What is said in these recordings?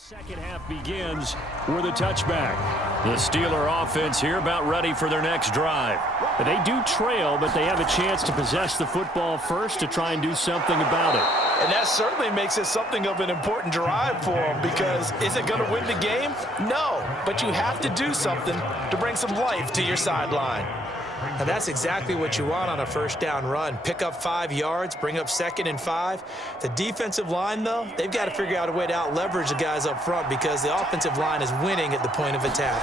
Second half begins with a touchback. The Steeler offense here about ready for their next drive. They do trail, but they have a chance to possess the football first to try and do something about it. And that certainly makes it something of an important drive for them, because is it going to win the game? No, but you have to do something to bring some life to your sideline. And that's exactly what you want on a first down run. Pick up 5 yards, bring up 2nd and 5. The defensive line, though, they've got to figure out a way to out-leverage the guys up front because the offensive line is winning at the point of attack.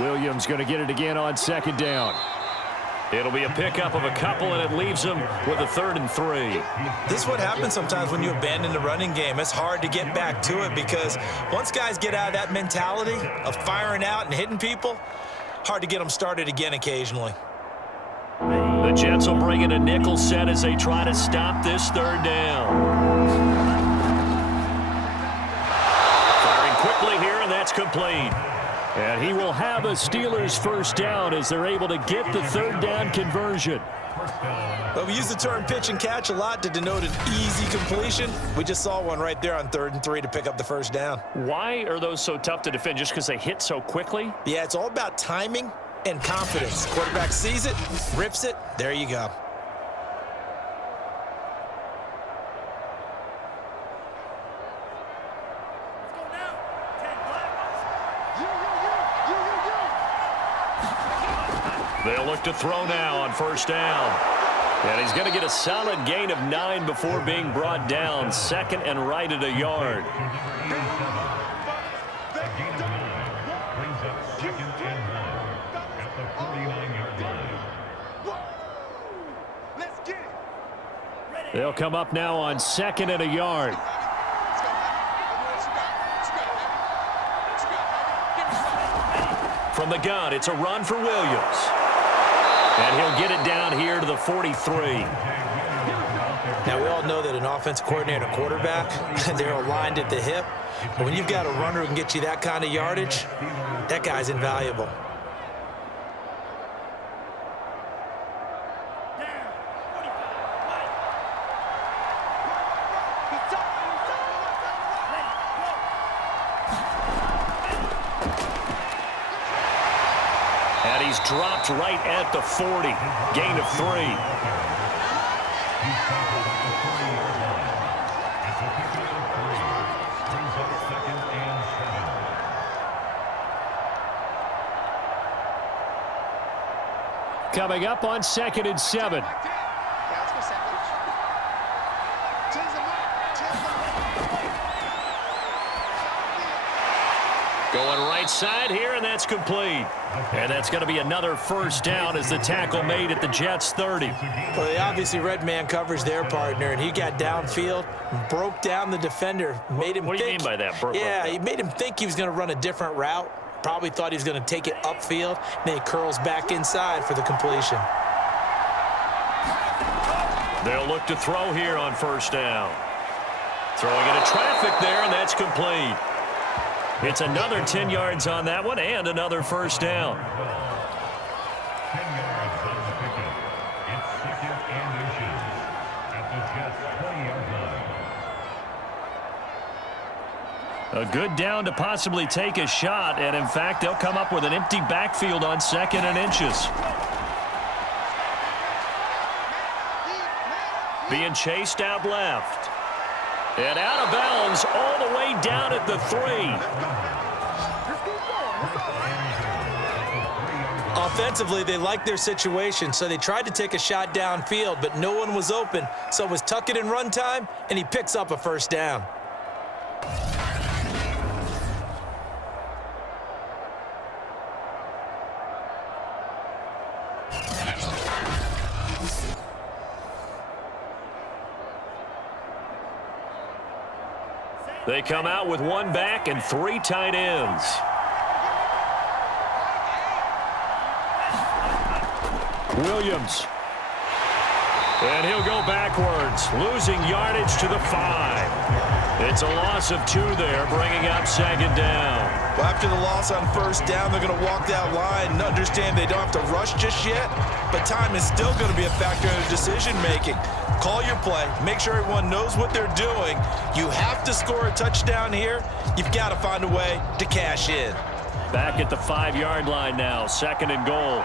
Williams going to get it again on 2nd down. It'll be a pickup of a couple, and it leaves them with a 3rd and 3. This is what happens sometimes when you abandon the running game. It's hard to get back to it because once guys get out of that mentality of firing out and hitting people, hard to get them started again occasionally. The Jets will bring in a nickel set as they try to stop this 3rd down. Firing quickly here, and that's complete. And he will have a Steelers first down as they're able to get the 3rd down conversion. Well, we use the term pitch and catch a lot to denote an easy completion. We just saw one right there on 3rd and 3 to pick up the first down. Why are those so tough to defend? Just because they hit so quickly? Yeah, it's all about timing and confidence. Quarterback sees it, rips it, there you go. They'll look to throw now on 1st down. And he's going to get a solid gain of 9 before being brought down. 2nd and right at a yard. They'll come up now on 2nd and a yard. From the gun, it's a run for Williams. And he'll get it down here to the 43. Now, we all know that an offensive coordinator and a quarterback, they're aligned at the hip. But when you've got a runner who can get you that kind of yardage, that guy's invaluable. And he's dropped right at the 40. Gain of 3. Coming up on 2nd and 7. Going right side here, and that's complete. And that's going to be another first down as the tackle made at the Jets' 30. Well, they obviously red man coverage their partner, and he got downfield, broke down the defender, made him What do you mean by that? Yeah, he made him think he was going to run a different route. Probably thought he was going to take it upfield, and then he curls back inside for the completion. They'll look to throw here on 1st down. Throwing into traffic there, and that's complete. It's another 10 yards on that one and another first down. A good down to possibly take a shot, and in fact, they'll come up with an empty backfield on 2nd and inches. Being chased out left. And out of bounds all the way down at the 3. Offensively, they liked their situation, so they tried to take a shot downfield, but no one was open. So it was tuck it in run time, and he picks up a first down. They come out with 1 back and 3 tight ends. Williams. And he'll go backwards, losing yardage to the 5. It's a loss of 2 there, bringing up 2nd down. Well, after the loss on 1st down, they're going to walk that line and understand they don't have to rush just yet, but time is still going to be a factor in their decision-making. call your play, make sure everyone knows what they're doing. You have to score a touchdown here. You've got to find a way to cash in. Back at the 5-yard line now, 2nd and goal.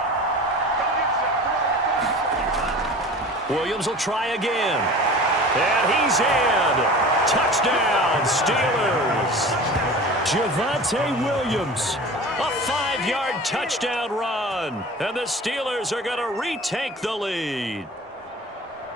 Williams will try again. And he's in. Touchdown, Steelers. Javonte Williams. A 5-yard touchdown run. And the Steelers are going to retake the lead.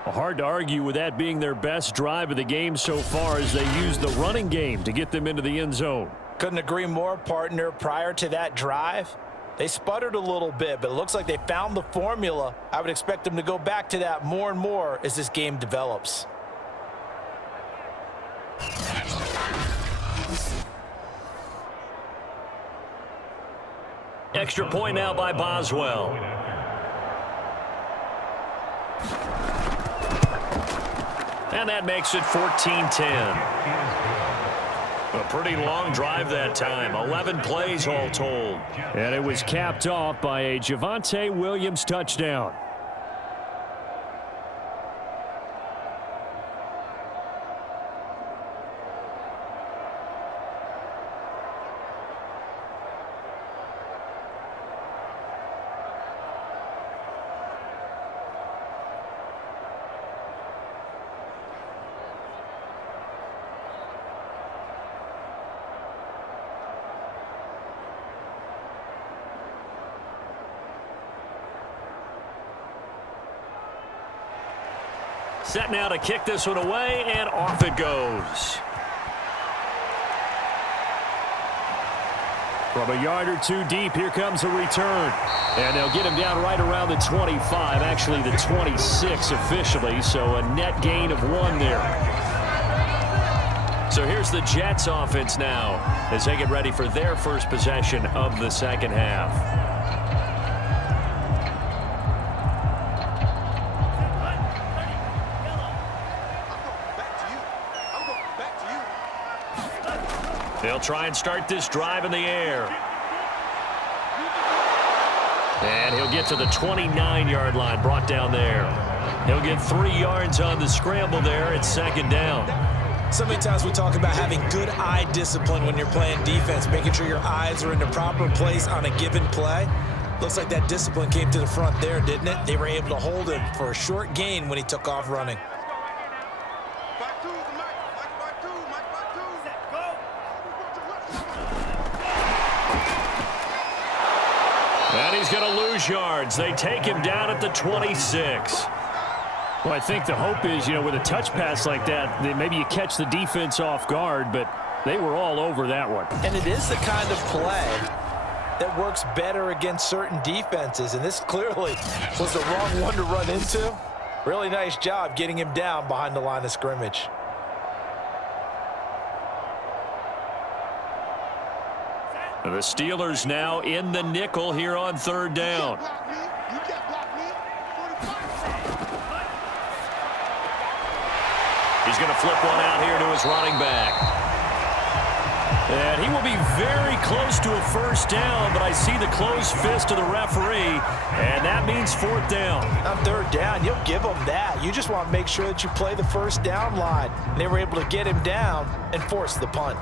Hard to argue with that being their best drive of the game so far as they use the running game to get them into the end zone. Couldn't agree more, partner. Prior to that drive, they sputtered a little bit, but it looks like they found the formula. I would expect them to go back to that more and more as this game develops. Extra point now by Boswell. And that makes it 14-10. A pretty long drive that time. 11 plays all told. And it was capped off by a Javonte Williams touchdown. Set now to kick this one away, and off it goes. From a yard or two deep, here comes a return. And they'll get him down right around the 25, actually the 26 officially, so a net gain of 1 there. So here's the Jets offense now as they get ready for their first possession of the second half. They'll try and start this drive in the air. And he'll get to the 29-yard line, brought down there. He'll get 3 yards on the scramble there. It's 2nd down. So many times we talk about having good eye discipline when you're playing defense, making sure your eyes are in the proper place on a given play. Looks like that discipline came to the front there, didn't it? They were able to hold him for a short gain when he took off running. And he's going to lose yards. They take him down at the 26. Well, I think the hope is, with a touch pass like that, maybe you catch the defense off guard, but they were all over that one. And it is the kind of play that works better against certain defenses, and this clearly was the wrong one to run into. Really nice job getting him down behind the line of scrimmage. The Steelers now in the nickel here on 3rd down. He's going to flip one out here to his running back. And he will be very close to a 1st down, but I see the closed fist of the referee, and that means 4th down. On 3rd down, you'll give them that. You just want to make sure that you play the 1st down line. And they were able to get him down and force the punt.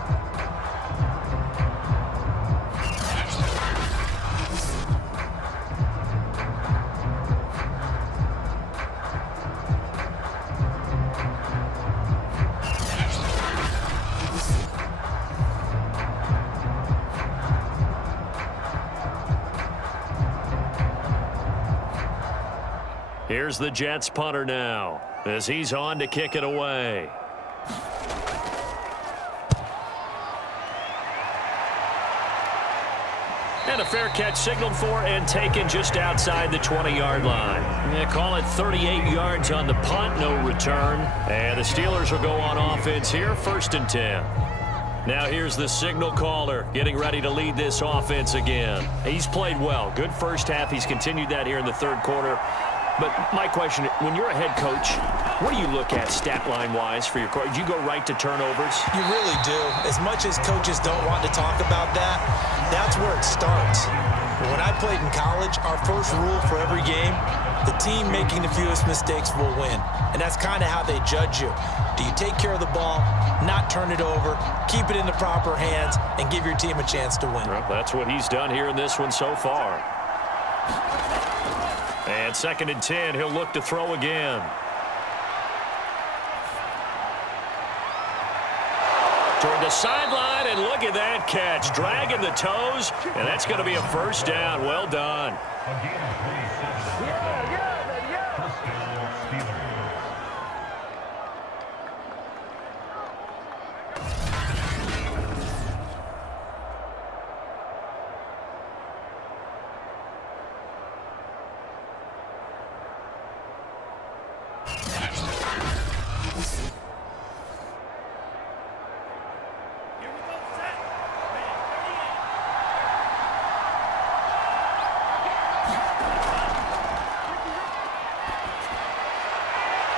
Here's the Jets punter now as he's on to kick it away. And a fair catch signaled for and taken just outside the 20-yard line. They call it 38 yards on the punt, no return. And the Steelers will go on offense here, 1st and 10. Now here's the signal caller getting ready to lead this offense again. He's played well. Good first half. He's continued that here in the 3rd quarter. But my question, when you're a head coach, what do you look at stat line-wise for your coach? Do you go right to turnovers? You really do. As much as coaches don't want to talk about that, that's where it starts. When I played in college, our first rule for every game, the team making the fewest mistakes will win. And that's kind of how they judge you. Do you take care of the ball, not turn it over, keep it in the proper hands, and give your team a chance to win? Well, that's what he's done here in this one so far. And 2nd and 10, he'll look to throw again. Toward the sideline, and look at that catch. Dragging the toes, and that's going to be a first down. Well done.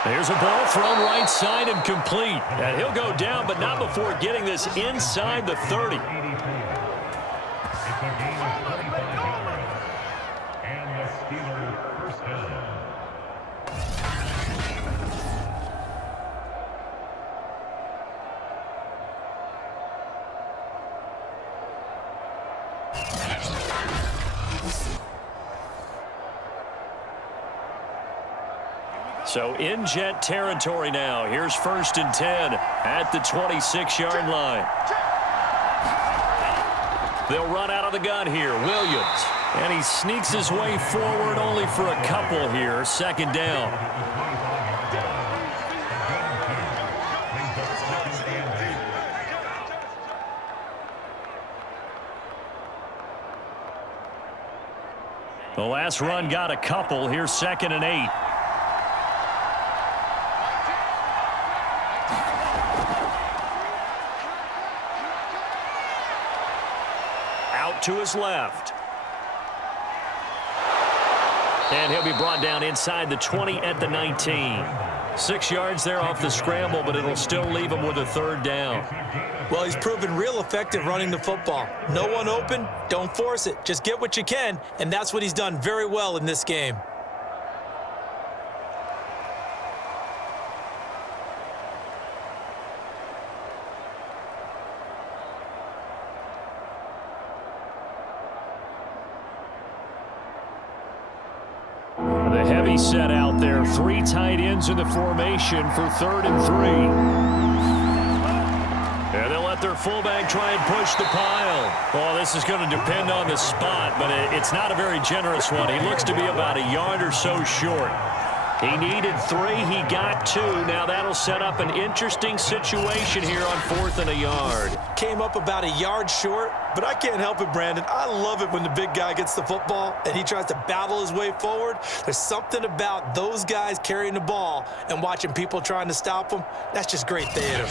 Here's a ball thrown right side and complete. And he'll go down, but not before getting this inside the 30. It's a gain of 35 yards. And the Steelers first down. So in Jet territory now. Here's 1st and 10 at the 26-yard line. They'll run out of the gun here. Williams. And he sneaks his way forward only for a couple here. 2nd down. The last run got a couple. Here's 2nd and 8. To his left. And he'll be brought down inside the 20 at the 19. 6 yards there off the scramble, but it'll still leave him with a 3rd down. Well, he's proven real effective running the football. No one open, don't force it. Just get what you can, and that's what he's done very well in this game. Heavy set out there. 3 tight ends in the formation for 3rd and 3. And they'll let their fullback try and push the pile. Well, this is going to depend on the spot, but it's not a very generous one. He looks to be about a yard or so short. He needed 3. He got 2. Now that'll set up an interesting situation here on 4th and a yard. Came up about a yard short, but I can't help it, Brandon. I love it when the big guy gets the football and he tries to battle his way forward. There's something about those guys carrying the ball and watching people trying to stop them. That's just great theater.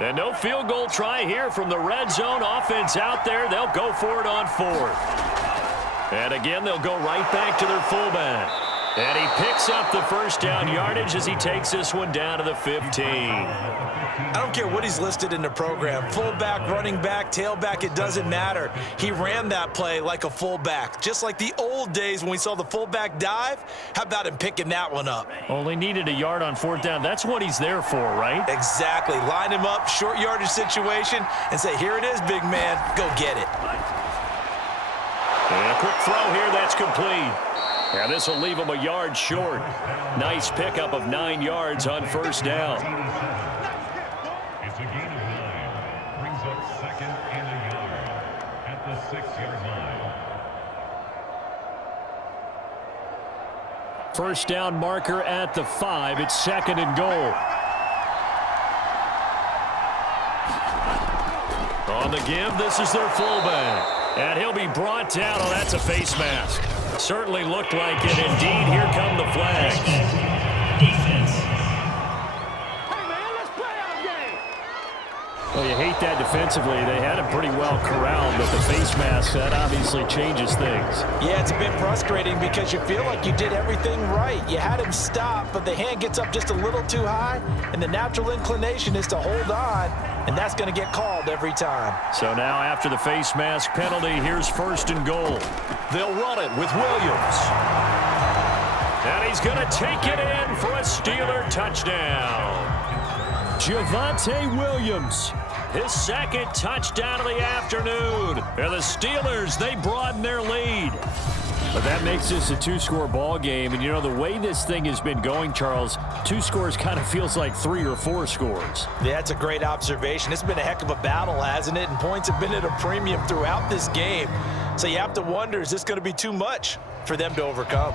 And no field goal try here from the red zone. Offense out there. They'll go for it on 4th. And again, they'll go right back to their fullback. And he picks up the first down yardage as he takes this one down to the 15. I don't care what he's listed in the program. Fullback, running back, tailback, it doesn't matter. He ran that play like a fullback. Just like the old days when we saw the fullback dive. How about him picking that one up? Only needed a yard on 4th down. That's what he's there for, right? Exactly. Line him up, short yardage situation, and say, here it is, big man. Go get it. And a quick throw here. That's complete. And this will leave him a yard short. Nice pickup of 9 yards on 1st down. It's a gain of 9. Brings up 2nd and a yard at the 6-yard line. First down marker at the 5. It's 2nd and goal. On the give, this is their fullback. And he'll be brought down. Oh, that's a face mask. Certainly looked like it. Indeed, here come the flags. Defense. Hey, man, let's play our game. Well, you hate that defensively. They had him pretty well corralled, but the face mask, that obviously changes things. Yeah, it's a bit frustrating because you feel like you did everything right. You had him stop, but the hand gets up just a little too high, and the natural inclination is to hold on, and that's going to get called every time. So now after the face mask penalty, here's 1st and goal. They'll run it with Williams. And he's going to take it in for a Steeler touchdown. Javonte Williams, his 2nd touchdown of the afternoon. And the Steelers, they broaden their lead. But that makes this a 2-score ball game. And, you know, the way this thing has been going, Charles, 2 scores kind of feels like 3 or 4 scores. Yeah, that's a great observation. It's been a heck of a battle, hasn't it? And points have been at a premium throughout this game. So you have to wonder, is this going to be too much for them to overcome?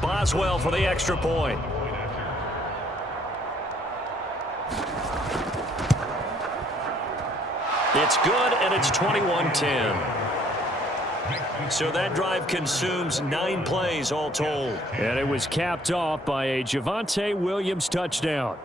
Boswell for the extra point. It's good, and it's 21-10. So that drive consumes 9 plays all told. And it was capped off by a Javonte Williams touchdown.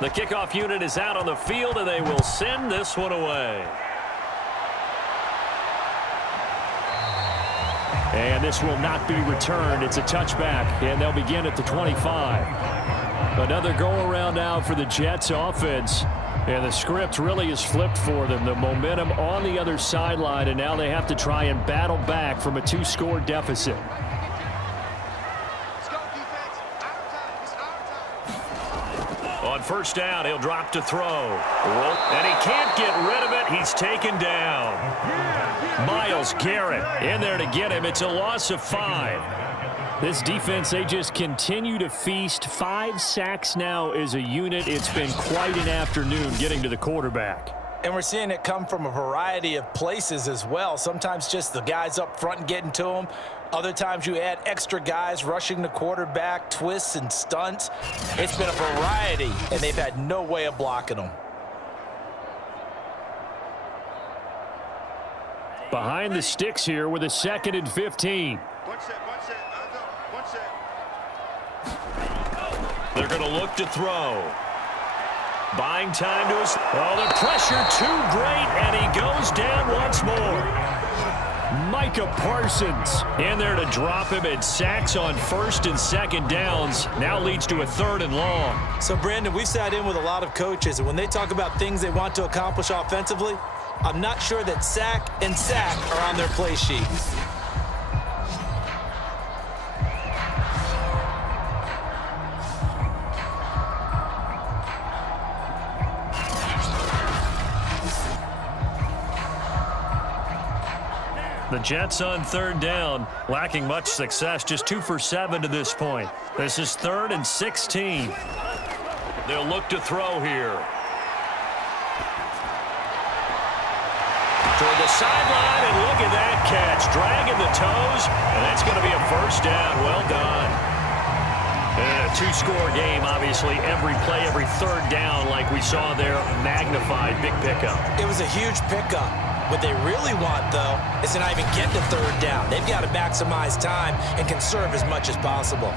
The kickoff unit is out on the field, and they will send this one away. And this will not be returned. It's a touchback, and they'll begin at the 25. Another go-around now for the Jets offense. And the script really is flipped for them. The momentum on the other sideline, and now they have to try and battle back from a 2-score deficit. On 1st down, he'll drop to throw. And he can't get rid of it. He's taken down. Myles Garrett in there to get him. It's a loss of 5. This defense, they just continue to feast. 5 sacks now as a unit. It's been quite an afternoon getting to the quarterback. And we're seeing it come from a variety of places as well. Sometimes just the guys up front and getting to them. Other times you add extra guys rushing the quarterback, twists and stunts. It's been a variety, and they've had no way of blocking them. Behind the sticks here with a 2nd and 15. They're going to look to throw. Buying time to his... Oh, the pressure too great, and he goes down once more. Micah Parsons in there to drop him, and sacks on 1st and 2nd downs now leads to a 3rd and long. So, Brandon, we've sat in with a lot of coaches, and when they talk about things they want to accomplish offensively, I'm not sure that sack and sack are on their play sheet. The Jets on 3rd down, lacking much success, just 2 for 7 to this point. This is 3rd and 16. They'll look to throw here. Toward the sideline, and look at that catch. Dragging the toes, and that's going to be a 1st down. Well done. And a 2-score game, obviously. Every play, every 3rd down, like we saw there, magnified. Big pickup. It was a huge pickup. What they really want, though, is to not even get to 3rd down. They've got to maximize time and conserve as much as possible.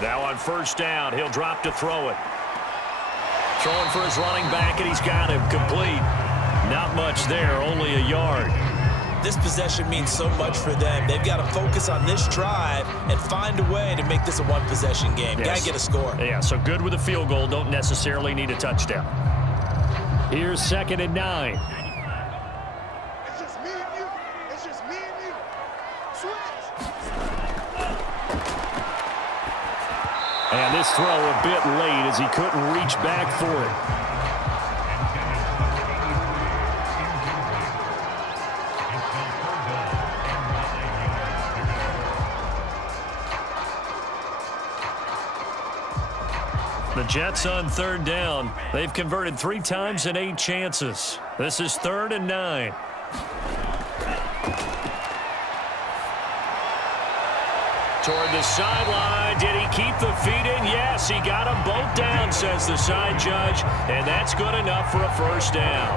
Now on 1st down, he'll drop to throw it. Throwing for his running back, and he's got him complete. Not much there, only a yard. This possession means so much for them. They've got to focus on this drive and find a way to make this a 1-possession game. Yes. Got to get a score. Yeah, so good with a field goal. Don't necessarily need a touchdown. Here's 2nd and 9. It's just me and you. It's just me and you. Switch. And this throw a bit late as he couldn't reach back for it. The Jets on 3rd down. They've converted 3 times in 8 chances. This is 3rd and 9. Toward the sideline. Did he keep the feet in? Yes, he got them both down, says the side judge. And that's good enough for a 1st down.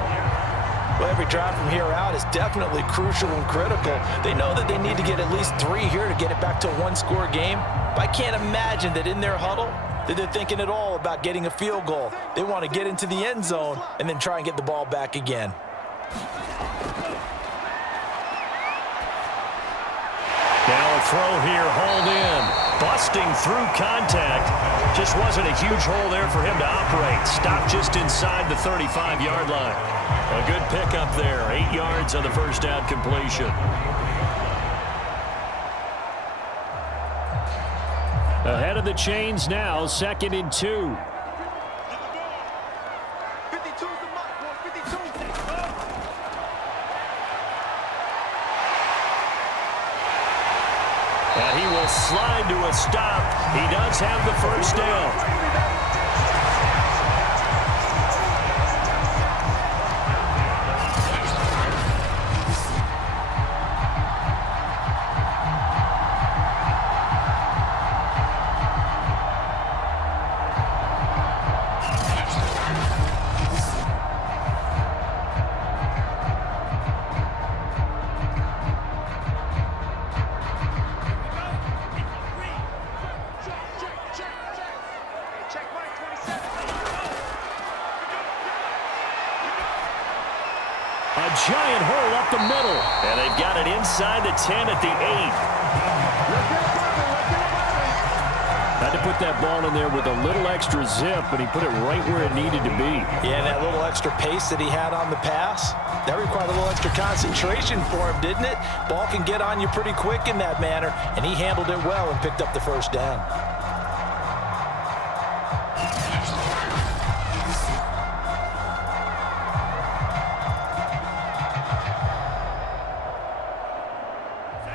Well, every drive from here out is definitely crucial and critical. They know that they need to get at least 3 here to get it back to a 1-score game. But I can't imagine that in their huddle that they're thinking at all about getting a field goal. They want to get into the end zone and then try and get the ball back again. Now a throw here, hauled in. Busting through contact. Just wasn't a huge hole there for him to operate. Stopped just inside the 35-yard line. A good pickup there. 8 yards on the 1st down completion. Ahead of the chains now, 2nd and 2. 52's the mark, boys. 52. And he will slide to a stop. He does have the 1st down. A giant hole up the middle. And they've got it inside the 10 at the 8. Had to put that ball in there with a little extra zip, but he put it right where it needed to be. Yeah, that little extra pace that he had on the pass, that required a little extra concentration for him, didn't it? Ball can get on you pretty quick in that manner, and he handled it well and picked up the 1st down.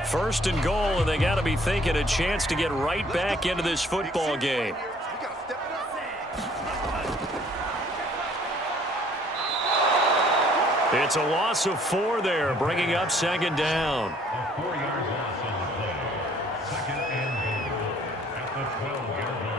First and goal, and they got to be thinking a chance to get right back into this football game. It's a loss of 4 there, bringing up 2nd down. A 4-yard loss on the play. 2nd and goal at the 12-yard line.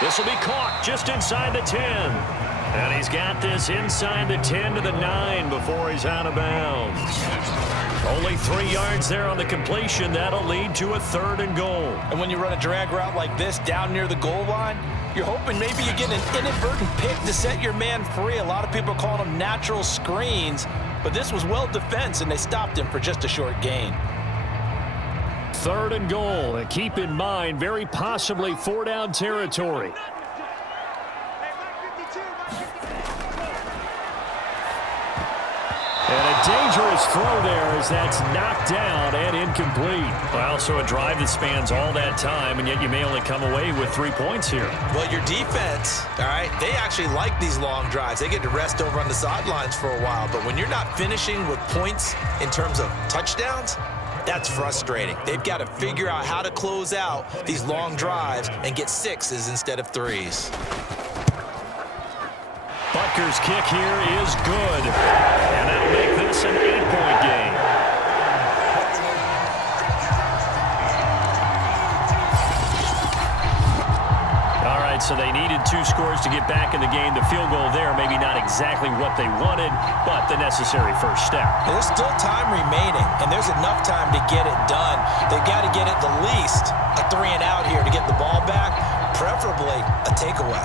This will be caught just inside the 10. And he's got this inside the 10 to the 9 before he's out of bounds. Only 3 yards there on the completion. That'll lead to a 3rd and goal. And when you run a drag route like this down near the goal line, you're hoping maybe you get an inadvertent pick to set your man free. A lot of people call them natural screens, but this was well defense, and they stopped him for just a short gain. 3rd and goal, and keep in mind, very possibly 4-down territory. And a dangerous throw there as that's knocked down and incomplete. Well, so a drive that spans all that time, and yet you may only come away with 3 points here. Well, your defense, all right, they actually like these long drives. They get to rest over on the sidelines for a while. But when you're not finishing with points in terms of touchdowns, that's frustrating. They've got to figure out how to close out these long drives and get 6s instead of 3s. Butker's kick here is good. And that'll make this an 8-point game. All right, so they needed 2 scores to get back in the game. The field goal there, maybe not exactly what they wanted, but the necessary first step. There's still time remaining, and there's enough time to get it done. They've got to get at the least a 3-and-out here to get the ball back, preferably a takeaway.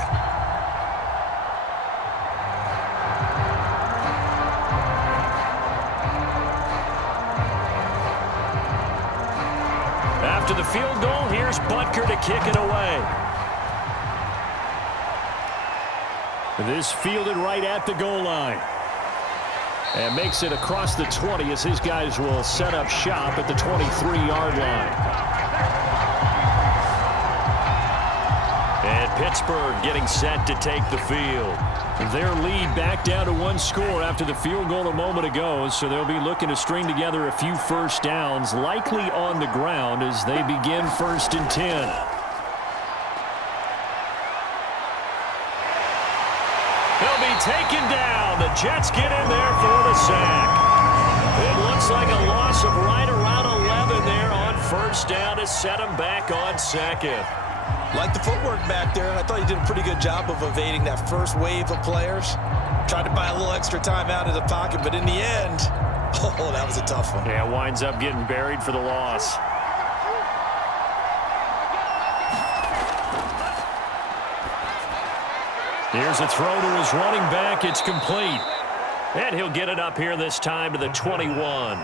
After the field goal, here's Butker to kick it away. This fielded right at the goal line. And makes it across the 20 as his guys will set up shop at the 23-yard line. And Pittsburgh getting set to take the field. Their lead back down to 1 score after the field goal a moment ago, so they'll be looking to string together a few first downs, likely on the ground as they begin 1st and 10. They'll be taken down. The Jets get in there for the sack. It looks like a loss of right around 11 there on 1st down to set them back on 2nd. Like the footwork back there, I thought he did a pretty good job of evading that first wave of players. Tried to buy a little extra time out of the pocket, but in the end, oh, that was a tough one. Yeah, winds up getting buried for the loss. Here's a throw to his running back. It's complete. And he'll get it up here this time to the 21.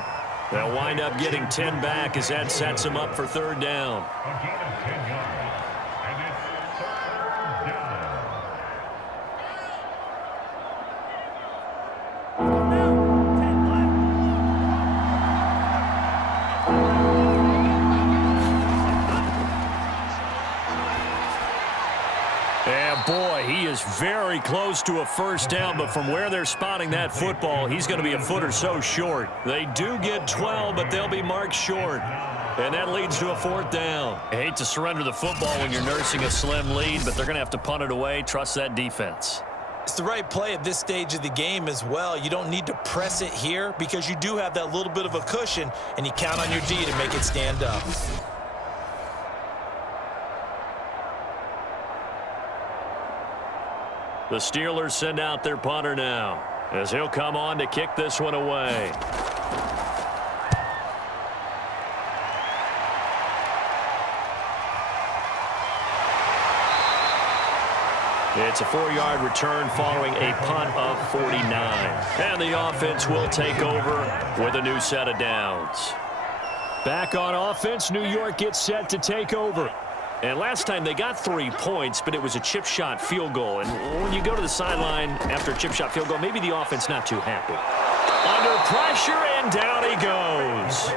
They'll wind up getting 10 back as that sets him up for 3rd down. A gain of 10 yards. And it's 3rd down. And boy, he is very close to a 1st down, but from where they're spotting that football, he's going to be a foot or so short. They do get 12, but they'll be marked short. And that leads to a 4th down. I hate to surrender the football when you're nursing a slim lead, but they're going to have to punt it away. Trust that defense. It's the right play at this stage of the game as well. You don't need to press it here because you do have that little bit of a cushion, and you count on your D to make it stand up. The Steelers send out their punter now as he'll come on to kick this one away. It's a 4-yard return following a punt of 49. And the offense will take over with a new set of downs. Back on offense, New York gets set to take over. And last time they got 3 points, but it was a chip shot field goal. And when you go to the sideline after a chip shot field goal, maybe the offense not too happy. Under pressure, and down he goes.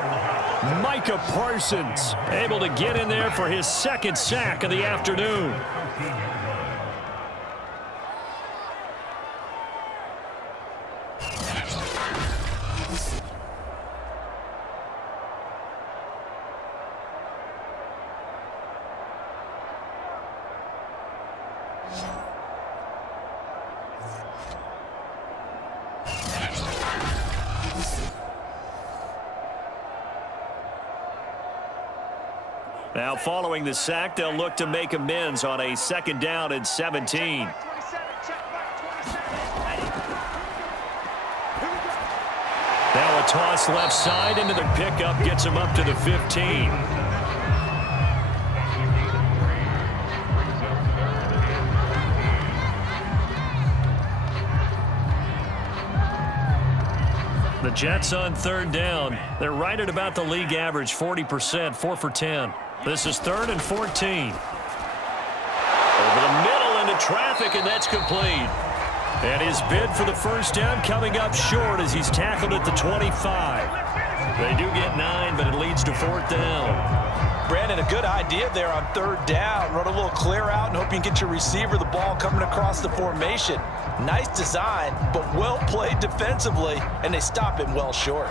Micah Parsons able to get in there for his 2nd sack of the afternoon. Now, following the sack, they'll look to make amends on a 2nd down and 17. Now a toss left side into the pickup gets him up to the 15. The Jets on 3rd down. They're right at about the league average, 40%, 4 for 10. This is 3rd and 14. Over the middle into traffic, and that's complete. And his bid for the 1st down coming up short as he's tackled at the 25. They do get 9, but it leads to 4th down. Brandon, a good idea there on 3rd down. Run a little clear out and hope you can get your receiver the ball coming across the formation. Nice design, but well played defensively, and they stop him well short.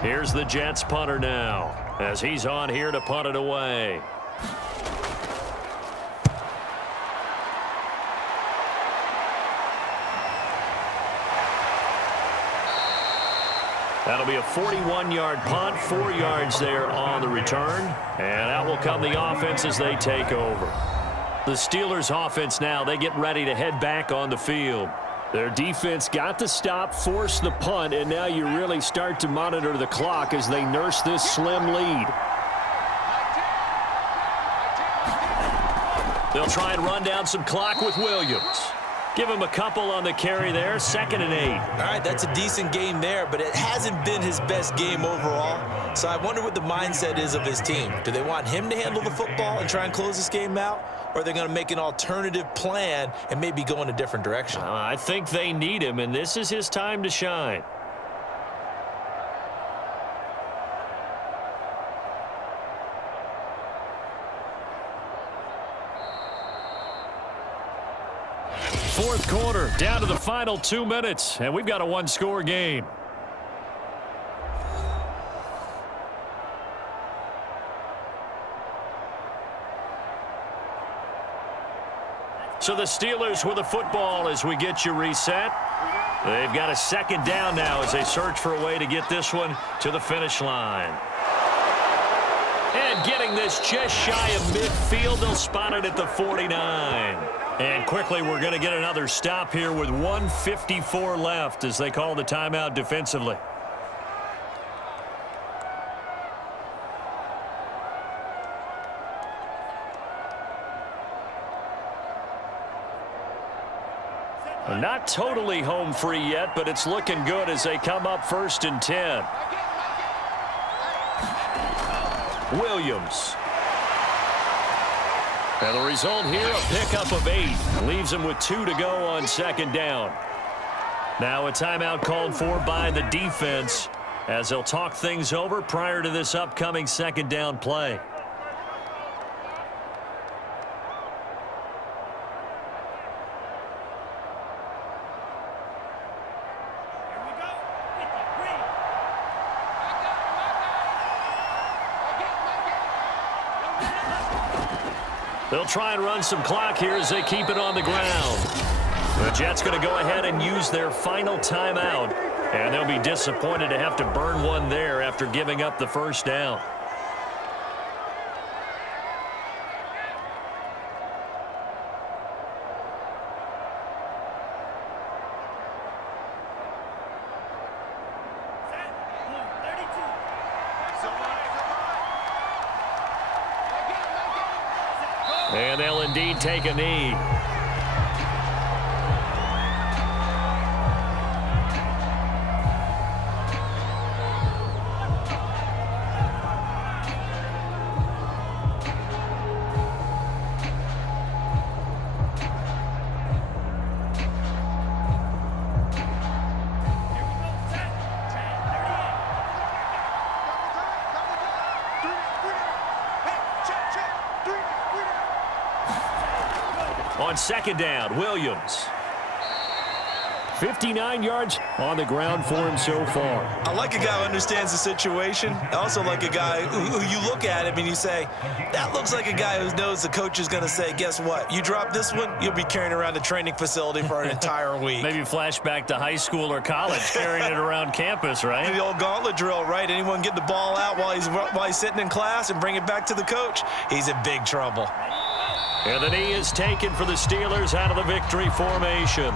Here's the Jets punter now as he's on here to punt it away. That'll be a 41-yard punt, 4 yards there on the return. And out will come the offense as they take over. The Steelers offense now, they get ready to head back on the field. Their defense got the stop, forced the punt, and now you really start to monitor the clock as they nurse this slim lead. They'll try and run down some clock with Williams. Give him a couple on the carry there, 2nd and 8. All right, that's a decent game there, but it hasn't been his best game overall. So I wonder what the mindset is of his team. Do they want him to handle the football and try and close this game out? Or are they going to make an alternative plan and maybe go in a different direction? I think they need him, and this is his time to shine. Fourth quarter, down to the final 2 minutes, and we've got a one-score game. So the Steelers with the football as we get you reset. They've got a 2nd down now as they search for a way to get this one to the finish line. And getting this just shy of midfield, they'll spot it at the 49. And quickly, we're going to get another stop here with 1:54 left as they call the timeout defensively. Not totally home free yet, but it's looking good as they come up 1st and 10. Williams. And the result here, a pickup of 8. Leaves him with 2 to go on 2nd down. Now a timeout called for by the defense as they'll talk things over prior to this upcoming 2nd down play. They'll try and run some clock here as they keep it on the ground. The Jets going to go ahead and use their final timeout, and they'll be disappointed to have to burn one there after giving up the 1st down. And they'll indeed take a knee. On 2nd down, Williams. 59 yards on the ground for him so far. I like a guy who understands the situation. I also like a guy who you look at him and you say, that looks like a guy who knows the coach is going to say, guess what? You drop this one, you'll be carrying around the training facility for an entire week. Maybe flashback to high school or college, carrying it around campus, right? The old gauntlet drill, right? Anyone get the ball out while he's sitting in class and bring it back to the coach, he's in big trouble. And the knee is taken for the Steelers out of the victory formation.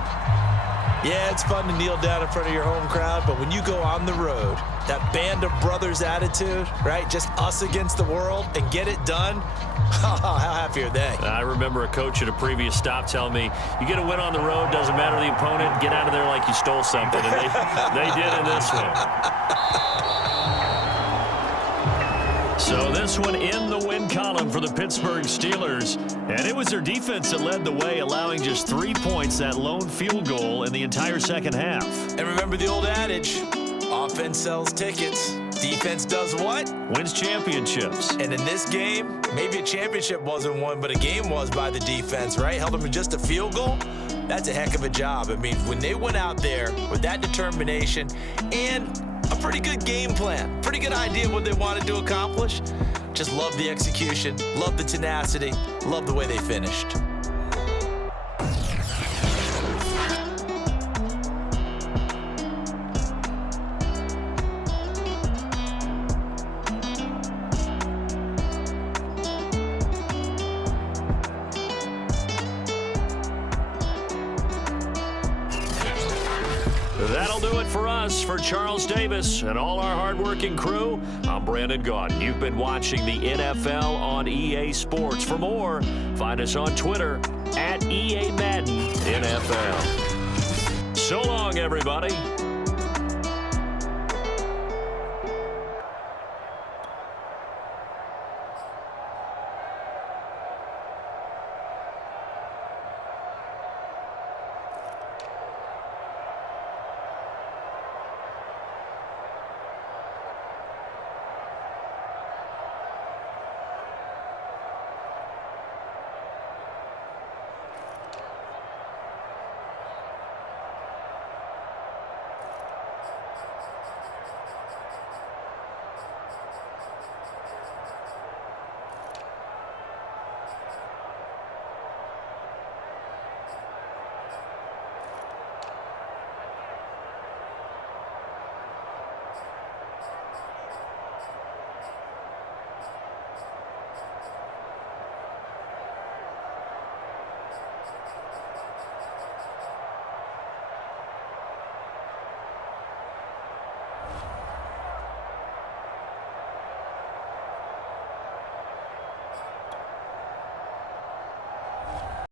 Yeah, it's fun to kneel down in front of your home crowd, but when you go on the road, that band of brothers attitude, right? Just us against the world and get it done. How happy are they? I remember a coach at a previous stop telling me, you get a win on the road, doesn't matter the opponent, get out of there like you stole something. And they did in this one. So this one in the win column for the Pittsburgh Steelers. And it was their defense that led the way, allowing just 3 points, that lone field goal in the entire second half. And remember the old adage, offense sells tickets. Defense does what? Wins championships. And in this game, maybe a championship wasn't won, but a game was by the defense, right? Held them to just a field goal. That's a heck of a job. I mean, when they went out there with that determination and a pretty good game plan, pretty good idea what they wanted to accomplish, just love the execution, love the tenacity, love the way they finished. do it for us. For Charles Davis and all our hardworking crew, I'm Brandon Gaudin. You've been watching the NFL on EA Sports. For more, find us on Twitter @EA Madden NFL. So long, everybody.